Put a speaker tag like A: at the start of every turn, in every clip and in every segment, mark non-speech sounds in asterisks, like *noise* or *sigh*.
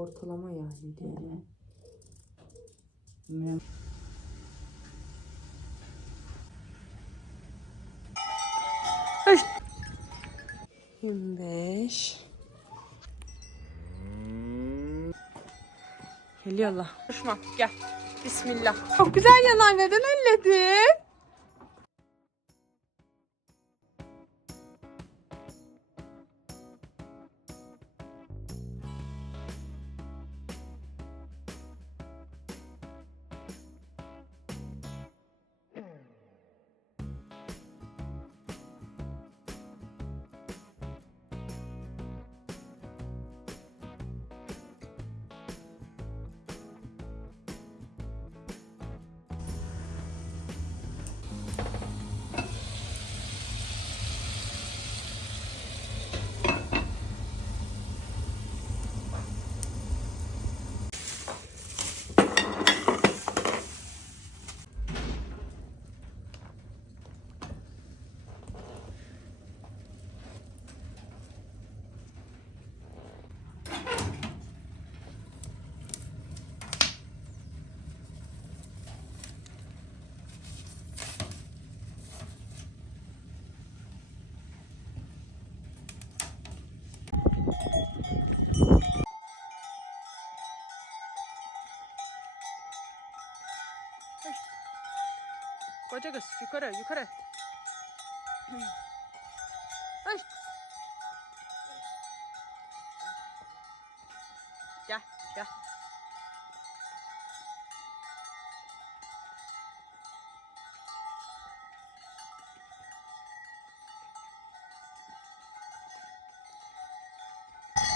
A: ortalama yani diyelim.
B: Ne?
A: Ay. 25. Geliyor Allah. Düşman gel. Bismillah. Çok güzel yanar. Neden elledin? Koca kız yukarı yukarı. Ay. Gel gel.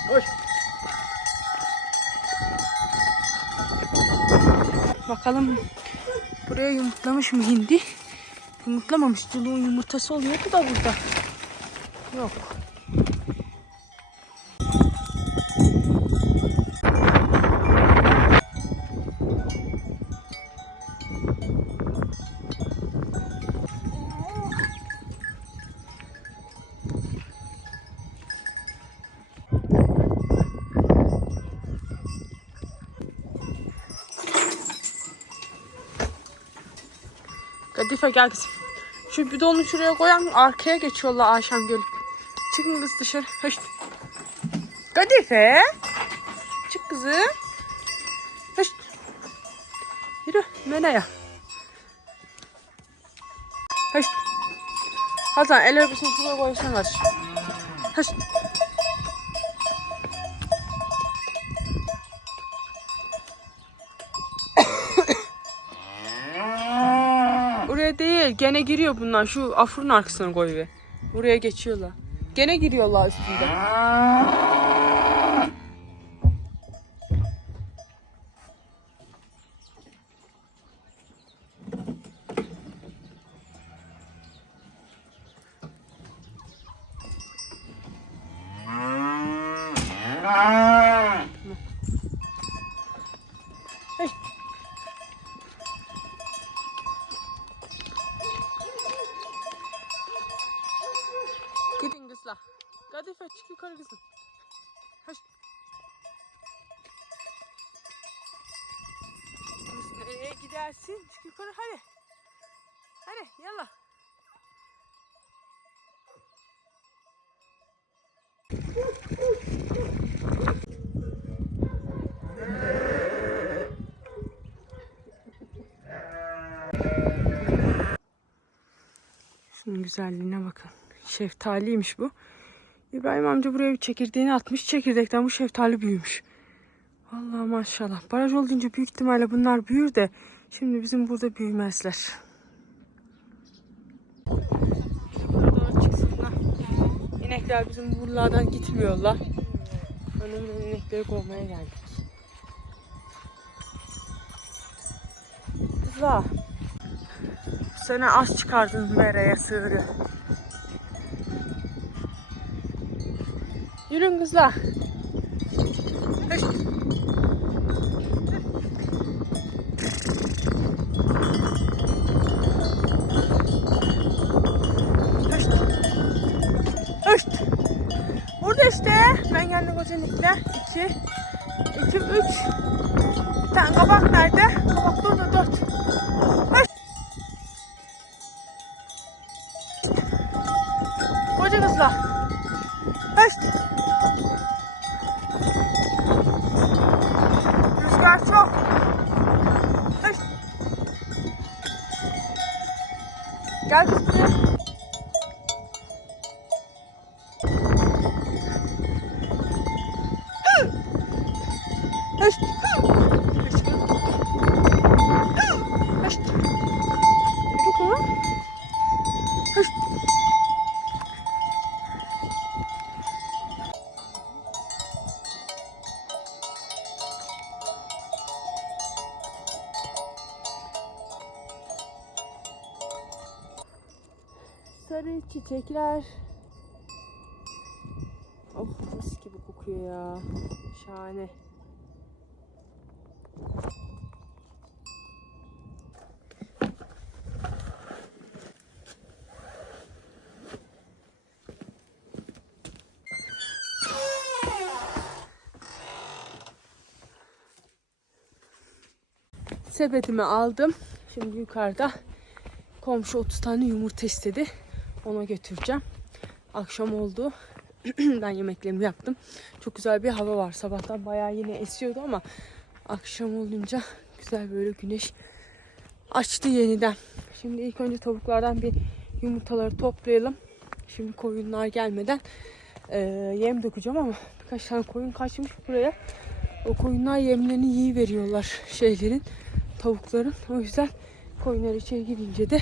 B: Hoş.
A: Bakalım buraya yumurtlamış mı hindi? Yumurtlamamış. Duluğun yumurtası oluyordu da burada. Yok. Kadife gel kızım. Şu bidonu şuraya koyalım. Arkaya geçiyorlar Ayşem gelip. Çıkın kız dışarı. Hoş. Kadife. Çık kızım. Hoş. Yürü Mena'ya. Hoş. Hasan el arabasını şuraya koysana. Hoş. Oraya değil. Gene giriyor bunlar. Şu afurun arkasına koy be. Buraya geçiyorlar. Gene giriyorlar üstünde. Hey. Gidin kızlar. Kadife çık yukarı kızım. Hoş. Kız nereye gidersin? Çık yukarı hadi. Hadi yallah. Şunun güzelliğine bakın. Şeftaliymiş bu. İbrahim amca buraya bir çekirdeğini atmış. Çekirdekten bu şeftali büyümüş. Vallahi maşallah. Baraj olduğunca büyük ihtimalle bunlar büyür de şimdi bizim burada büyümezler. Burada çıksınlar. İnekler bizim buralardan gitmiyorlar. Önümden inekleri kovmaya geldik. Kızlar. Bu sene az çıkardın mereye sığırı. Yürün kızlar. Hış. Hış. Burada kocanikle. İki. İki Üç. Bir tane kabak nerede? Kabak da orada dört. Hış. Koca kızlar. Hış. Rüzgar çok. Hış. Gel kızım. Çiçekler. Oh mis gibi kokuyor ya. Şahane. Sepetimi aldım. Şimdi yukarıda komşu 30 tane yumurta istedi. Ona götüreceğim. Akşam oldu. *clears throat* ben yemeklerimi yaptım. Çok güzel bir hava var. Sabahtan bayağı yine esiyordu ama akşam olunca güzel böyle güneş açtı yeniden. Şimdi ilk önce tavuklardan bir yumurtaları toplayalım. Şimdi koyunlar gelmeden eee, yem dökeceğim ama birkaç tane koyun kaçmış buraya. O koyunlar yemlerini iyi veriyorlar şeylerin, tavukların. O yüzden koyunlar içeri girince de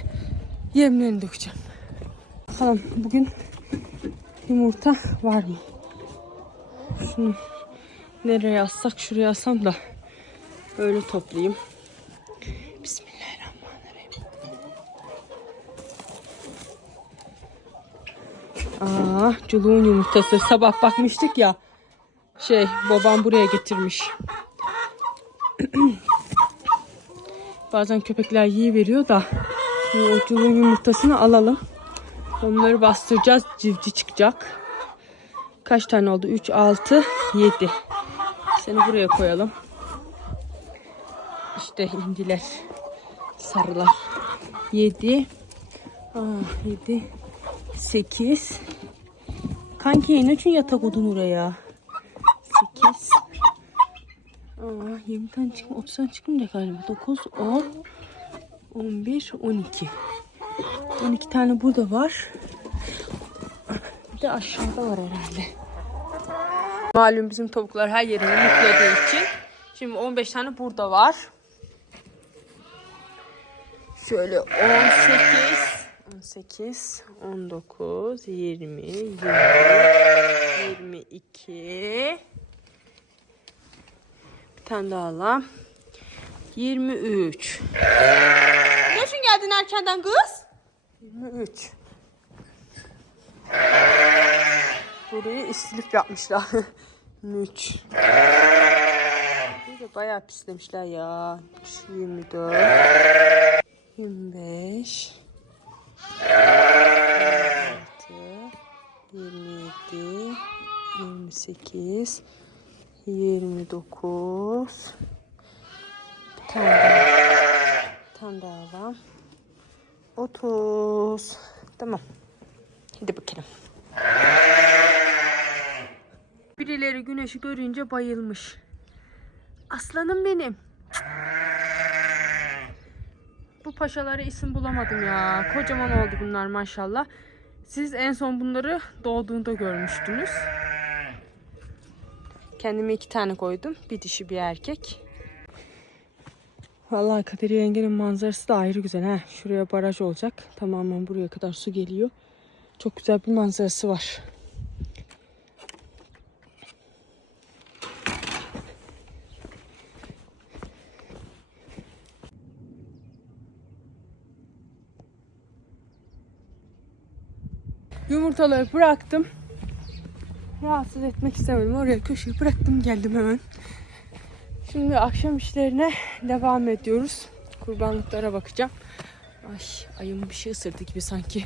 A: yemlerini dökeceğim. Bakalım bugün yumurta var mı? Şunu nereye assak şuraya assam da öyle toplayayım. Bismillahirrahmanirrahim. Aa, culuğun yumurtası. Sabah bakmıştık ya. Şey, babam buraya getirmiş. *clears throat* Bazen köpekler yiyi veriyor da o culuğun yumurtasını alalım. Onları bastıracağız. Civci çıkacak. Kaç tane oldu? 3, 6, 7. Seni buraya koyalım. İşte indiler. Sarılar. 7. Aa, 7. 8. Kanki ne için yatak odun oraya? 8. Aa, 20 tane çıkma, 30 tane çıkmayacak galiba. 9, 10, 11, 12. 12 tane burada var. Bir de aşağıda var herhalde. Malum bizim tavuklar her yerini yıkladığı için. Şimdi 15 tane burada var. Şöyle 18, 18, 19, 20, 20, 22. Bir tane daha alalım. 23. Ne için geldin erkenden kız? 23. Burayı istilif yapmışlar. 23. Bir de bayağı pislemişler ya. 24. 25. 26. 27. 28. 29. Bir tane daha. Bir tane daha var. 30. Tamam. Hadi bakalım. Birileri güneşi görünce bayılmış. Aslanım benim. Bu paşalara isim bulamadım ya. Kocaman oldu bunlar maşallah. Siz en son bunları doğduğunda görmüştünüz. Kendime iki tane koydum. Bir dişi bir erkek. Vallahi Kadir yengenin manzarası da ayrı güzel. ha. Şuraya baraj olacak. Tamamen buraya kadar su geliyor. Çok güzel bir manzarası var. Yumurtaları bıraktım. Rahatsız etmek istemedim. Oraya köşeye bıraktım geldim hemen. Şimdi akşam işlerine devam ediyoruz. Kurbanlıklara bakacağım. Ay ayım bir şey ısırdı gibi sanki.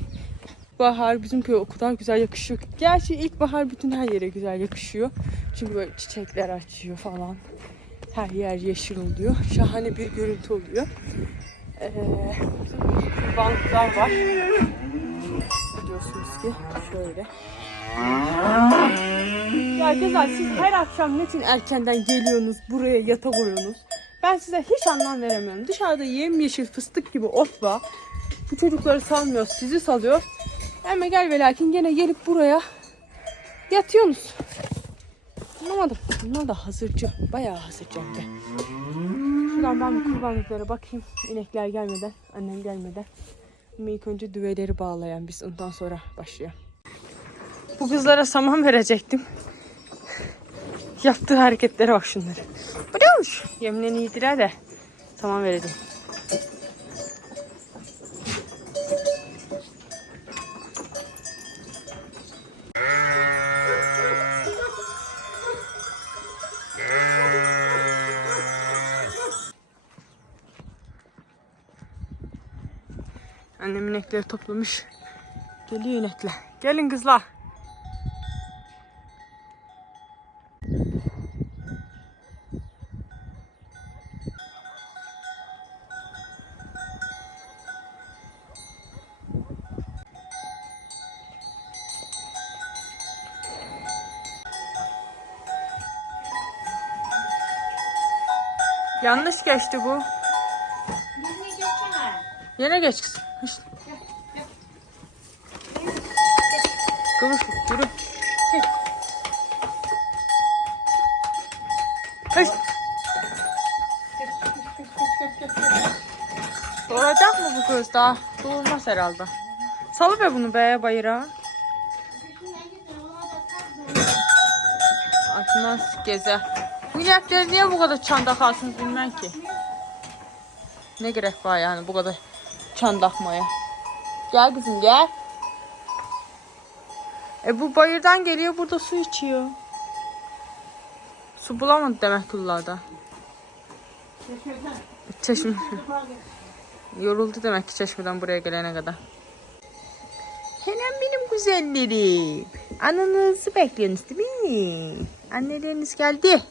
A: Bahar bizim köye o kadar güzel yakışıyor. Gerçi ilkbahar bütün her yere güzel yakışıyor. Çünkü böyle çiçekler açıyor falan. Her yer yeşil oluyor. Şahane bir görüntü oluyor. Ee, banklar var. Biliyorsunuz ki şöyle. Ya güzel siz her akşam niçin erkenden geliyorsunuz buraya yatak uyuyorsunuz? Ben size hiç anlam veremiyorum. Dışarıda yemyeşil fıstık gibi ot var. Bu çocukları salmıyor, sizi salıyor. Ama gel ve lakin gene gelip buraya yatıyorsunuz. Anlamadım. Bunlar da hazırcı. Bayağı hazırcı hem de. Şuradan ben bir kurbanlıklara bakayım. İnekler gelmeden, annem gelmeden. Ama ilk önce düveleri bağlayan biz ondan sonra başlayalım. Bu kızlara saman verecektim. Yaptığı hareketlere bak şunları. Bu ne olmuş? Yeminle iyidir ha de. Saman vereceğim. Annem inekleri toplamış. Geliyor inekler. Gelin kızlar. Yanlış geçti bu. Yine geç kızım. İşte. Kıvır yürü. Kış. Doğuracak mı bu kız daha? Doğurmaz herhalde. Salı be bunu be bayıra. Aklına gezer. Bu inekler niye bu kadar çanda kalsın bilmem ki. Ne gerek var yani bu kadar çandakmaya. Gel kızım gel. E bu bayırdan geliyor burada su içiyor. Su bulamadı demek kullarda. Çeşme. Yoruldu demek ki çeşmeden buraya gelene kadar. Hemen benim güzellerim. Ananızı bekliyorsunuz değil mi? Anneleriniz geldi.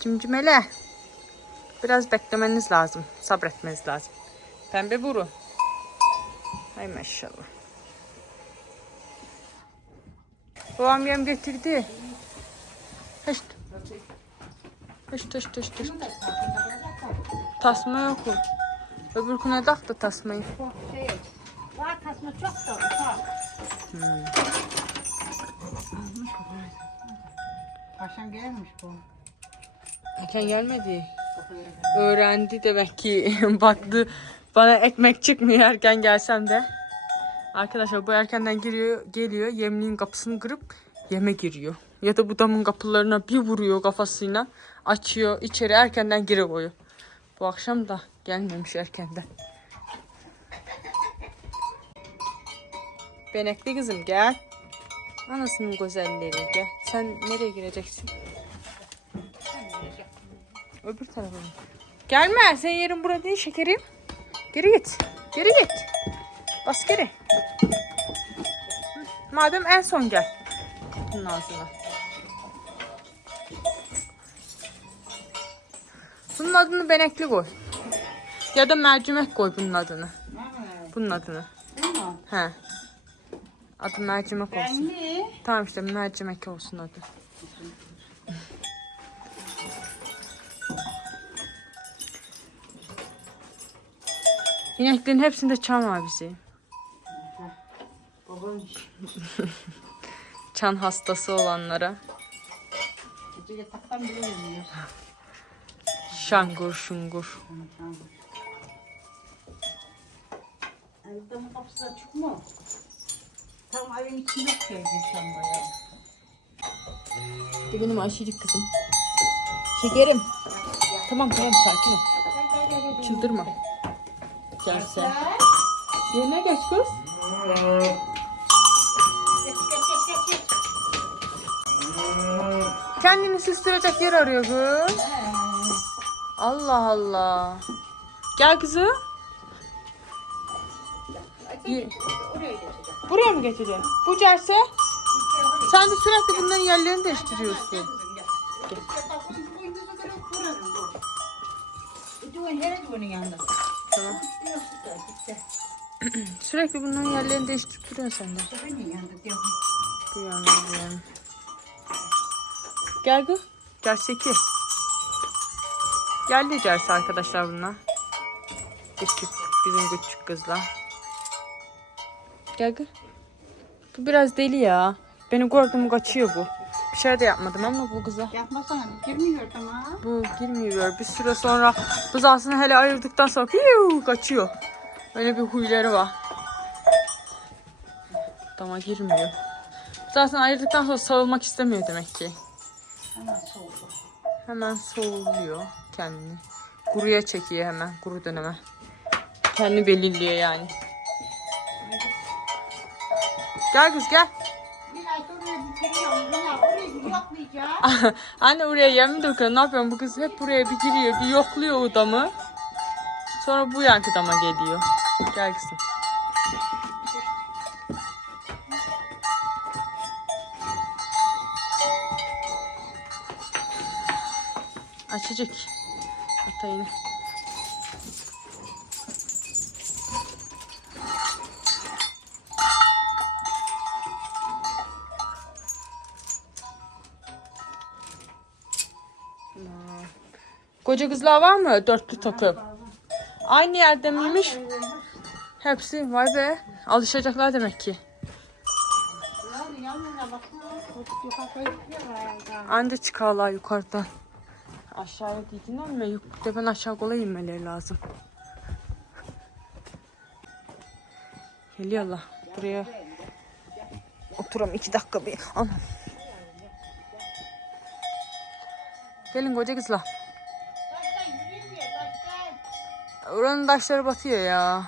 A: Cimcimele. Biraz beklemeniz lazım. Sabretmeniz lazım. Pembe buru. Hay maşallah. Babam yem getirdi. Hışt. Hışt hışt hışt hışt. Tasma yok mu? Öbürküne tak da tasmayı.
B: Şey, var tasma çok da ufak. Paşam gelmiş bu.
A: Erken gelmedi. Öğrendi demek ki. *laughs* Baktı bana ekmek çıkmıyor erken gelsem de. Arkadaşlar bu erkenden giriyor, geliyor. Yemliğin kapısını kırıp yeme giriyor. Ya da bu damın kapılarına bir vuruyor kafasıyla. Açıyor içeri erkenden giriyor. Bu akşam da gelmemiş erkenden. Benekli kızım gel. Anasının güzelleri gel. Sen nereye gireceksin? Öbür tarafa? Gelme. Senin yerin burada değil şekerim. Geri git. Geri git. Bas geri. Madem en son gel. Bunun ağzına. Bunun adını benekli koy. Ya da mercimek koy bunun adını. Bunun adını. He. Adı mercimek olsun. Tamam işte mercimek olsun adı. İneklerin hepsinde çan var bizi. Çan hastası olanlara.
B: gece yataktan bile yemiyor.
A: Şangur şungur.
B: Evden kapısı açık mı? Tam evin içinde geldi şamba ya.
A: De benim Ayşecik kızım. Şekerim. Tamam tamam sakin ol. Çıldırma. Gel sen. Yerine geç kız. Kendini süstürecek yer arıyor kız. Allah Allah. Gel
B: geçecek.
A: Buraya mı geçeceksin? Bu cerse sen de sürekli bunların yerlerini değiştiriyorsun.
B: Düğün, her yanında.
A: Tamam. *clears throat* Sürekli bunların yerlerini değiştirip duruyorsun sen de. Bu yana bu yana. Gel. Gel Seki. Gel diyeceğiz arkadaşlar bununla. Küçük, bizim küçük kızla. Gel kız. Bu biraz deli ya. Beni gördüm kaçıyor bu. Şey de yapmadım ama bu kıza.
B: Yapmasana, girmiyordum ha.
A: Bu girmiyor. Bir süre sonra buzağısını hele ayırdıktan sonra piu, kaçıyor. Öyle bir huyları var. Dama girmiyor. Buzağısını ayırdıktan sonra sağılmak istemiyor demek ki.
B: Hemen soğudu.
A: Hemen soğuluyor kendini. Kuruya çekiyor hemen. Kuru döneme. Kendi belirliyor yani. Gel kız gel.
B: Nilay oraya bir kere yavrum, Nilay oraya bir yoklayacağım. *laughs*
A: Anne oraya yem döküyor? Ne yapıyorsun? Bu kız hep buraya bir giriyor, bir yokluyor o damı. Sonra bu yankı dama geliyor. Gel kızım. Açacak. Atayını. Koca kızlar var mı? Dörtlü takım. Aynı yerde miymiş? Hepsi vay be. Alışacaklar demek ki. Anca çıkarlar yukarıdan. Aşağıya mi? Yuk- Tepeden aşağı kolay inmeleri lazım. Geliyorlar. Buraya oturam iki dakika bir. Anam. Gelin koca
B: taştan.
A: Oranın taşları batıyor ya.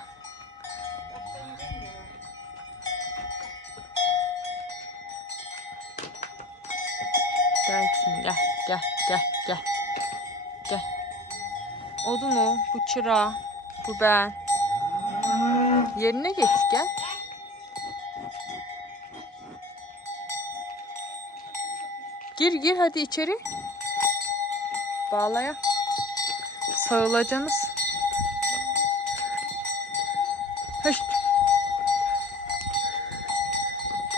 A: Gel kızım gel gel gel gel. Gel. Odun o. Bu çıra. Bu ben. Yerine geç gel. Gir gir hadi içeri. Bağlaya. Sağılacaksınız. Hışt.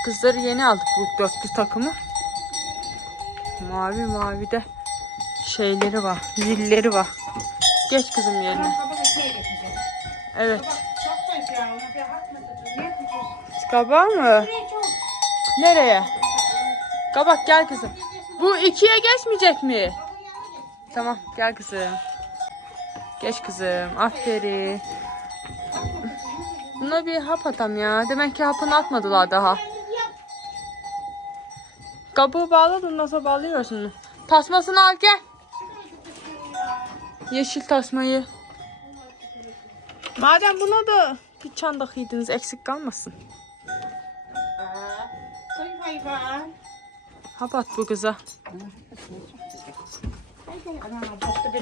A: Kızları yeni aldık bu dörtlü takımı. Mavi mavi de şeyleri var. Zilleri var. Geç kızım yerine. Evet. Kabağı mı? Nereye? Kabak gel kızım. Bu ikiye geçmeyecek mi? Tamam gel kızım. Geç kızım. Aferin. Buna bir hap atam ya. Demek ki hapını atmadılar daha. Kabuğu bağladın nasıl bağlıyorsun? Tasmasını al gel. Yeşil tasmayı. Madem buna da bir çandak yediniz eksik kalmasın. Hap at bu kıza.
B: Ana bastı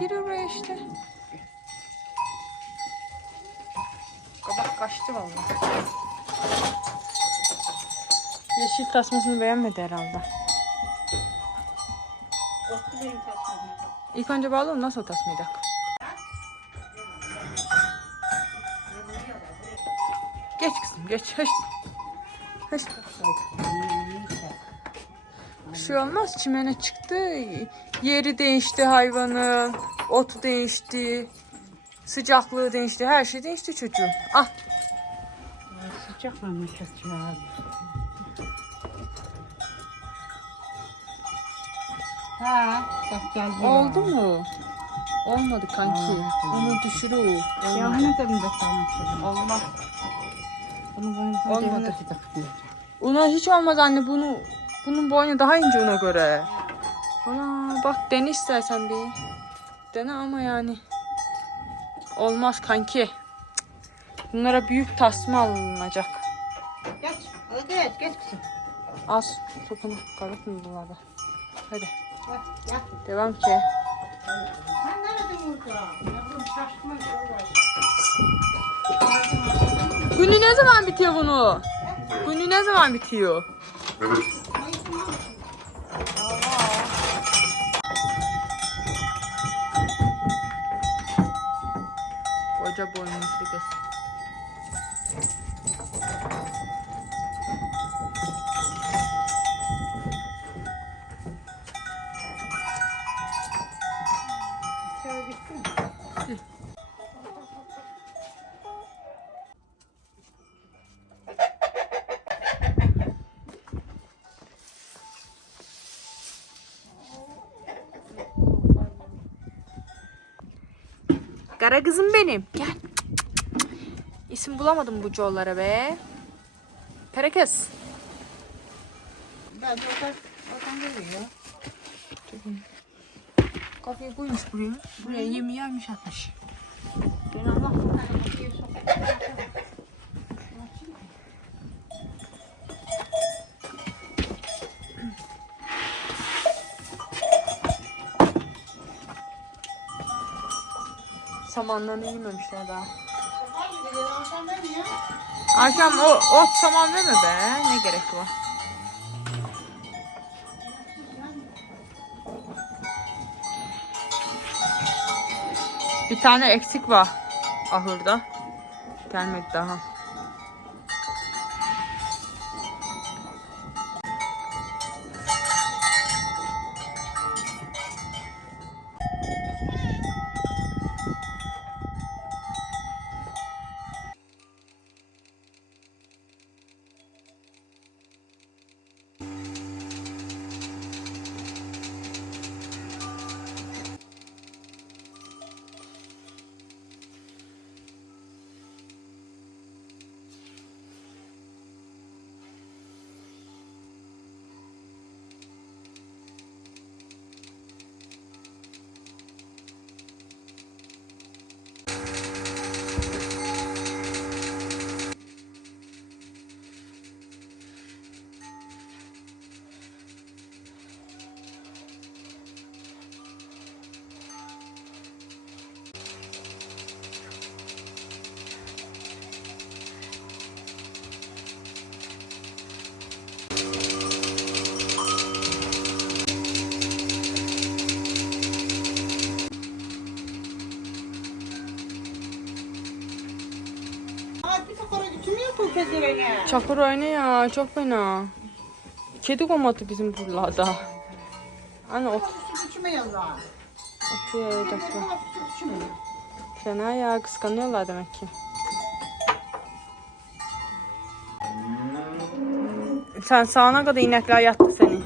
A: gir oraya işte. Kabak kaçtı vallahi. Yeşil tasmasını beğenmedi herhalde. İlk önce ondan sonra tasmayı tak. Geç kızım geç. Hış. Hış. Bir şey olmaz çimene çıktı. Yeri değişti hayvanın. Otu değişti. Sıcaklığı değişti. Her şey değişti çocuğum. Ah
B: Sıcak mı sıcak? Ha, bak geldi.
A: oldu mu? Olmadı kanki. Onu düşürü o.
B: Yavrum da mı bakalım?
A: Olmaz.
B: Bunu bunu
A: Olmadı. Una hiç olmaz anne bunu. Bunun boynu daha ince ona göre. Ana bak dene istersen bir. Dene ama yani. Olmaz kanki. Bunlara büyük tasma alınacak.
B: Geç. Hadi geç, geç kızım.
A: Az topunu karıtma bunlarda. Hadi
B: yap.
A: devam ki.
B: Sen nerede burada? Yavrum şaşkın var.
A: Günü ne zaman bitiyor bunu? Günü ne zaman bitiyor? Kara kızım benim. Gel. İsim bulamadım bu coğlara be. Pere kız.
B: Ben de oradan, oradan geliyor.
A: Kafayı koymuş buraya. Buraya yemi yermiş atmış. Samanlarını yememişler daha.
B: Akşam
A: o ot saman deme be. Ne gerek var? Bir tane eksik var ahırda. Gelmedi daha.
B: Takara götürmüyor bu pezevene.
A: Çakır oyna ya çok fena. Kedi komadı bizim buralarda. Anne ot.
B: Su içmiyor.
A: Fena ya kıskanıyorlar demek ki. Sen sağına kadar inekler yattı seni.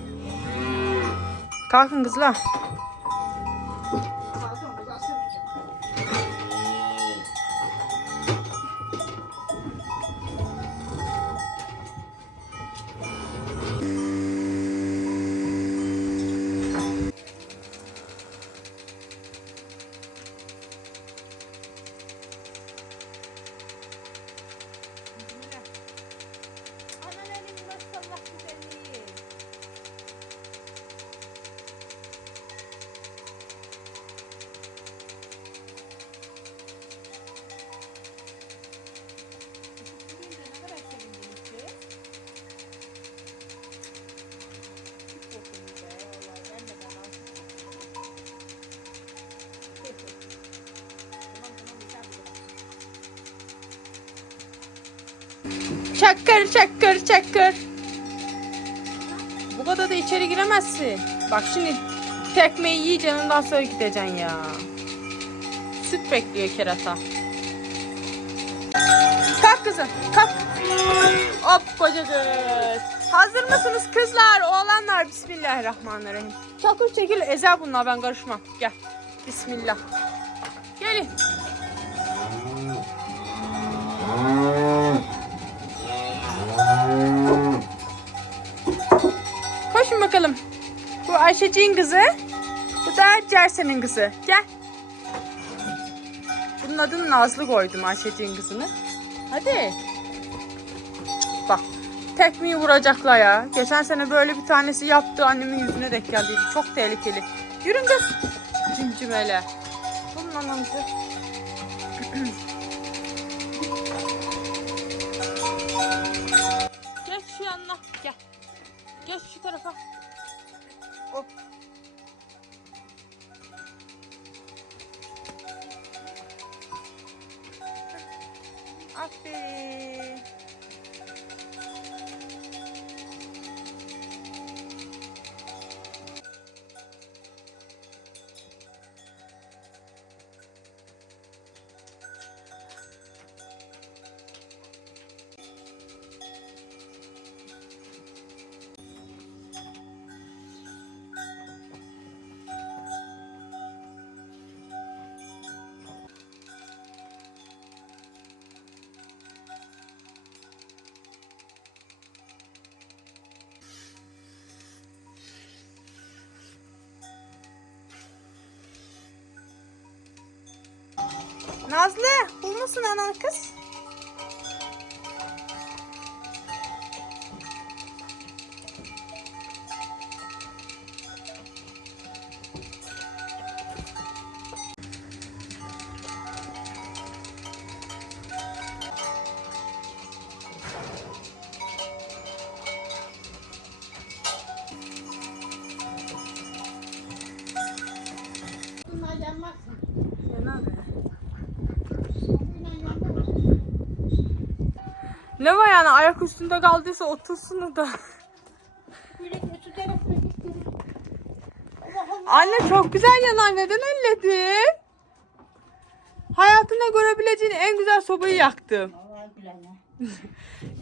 A: Kalkın kızlar. Çakır çakır çakır. Bu kadar da içeri giremezsin. Bak şimdi tekmeyi yiyeceksin ondan sonra gideceksin ya. Süt bekliyor kerata. Kalk kızım kalk. Hop koca kız. Hazır mısınız kızlar oğlanlar? Bismillahirrahmanirrahim. Çakır çekil ezel bunlar ben karışmam. Gel. Bismillah. Ayşeciğin kızı. Bu da Cersen'in kızı. Gel. Bunun adını Nazlı koydum Ayşeciğin kızını. Hadi. Bak. Tekmeyi vuracaklar ya. Geçen sene böyle bir tanesi yaptı annemin yüzüne denk geldiydi. Çok tehlikeli. Yürün kız. Cimcimele. Bunun anamızı. *clears throat* Geç şu yanına. Gel. Geç şu tarafa. Nazlı, bulmuşsun anan kız. Ne var yani ayak üstünde kaldıysa otursun da. Anne çok güzel yanar. Neden elledin? Hayatında görebileceğin en güzel sobayı yaktım.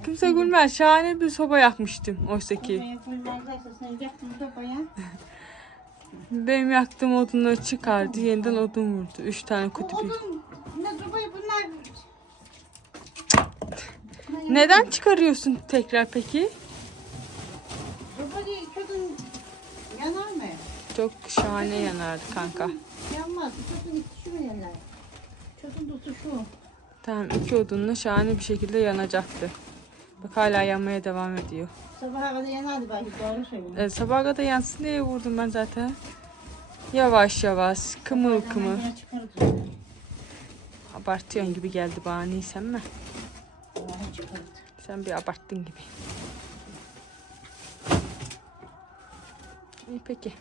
A: Kimse gülmez. Şahane bir soba yakmıştım oysa ki. Benim yaktığım odunları çıkardı. Yeniden odun vurdu. Üç tane kutu bir.
B: odun ne sobayı bunlar.
A: Neden çıkarıyorsun tekrar peki?
B: Sobayı kötün yanar mı?
A: Çok şahane yanardı kanka.
B: Yanmaz. Kötün şu yanar. Tutu şu.
A: Tamam iki odunla şahane bir şekilde yanacaktı. Bak hala yanmaya devam ediyor.
B: Sabaha kadar yanardı belki doğru söylüyorsun.
A: E, sabaha kadar yansın diye vurdum ben zaten. Yavaş yavaş, kımıl kımıl. Abartıyorsun gibi geldi bana neyse mi? Sen bir abarttın gibi. İyi peki.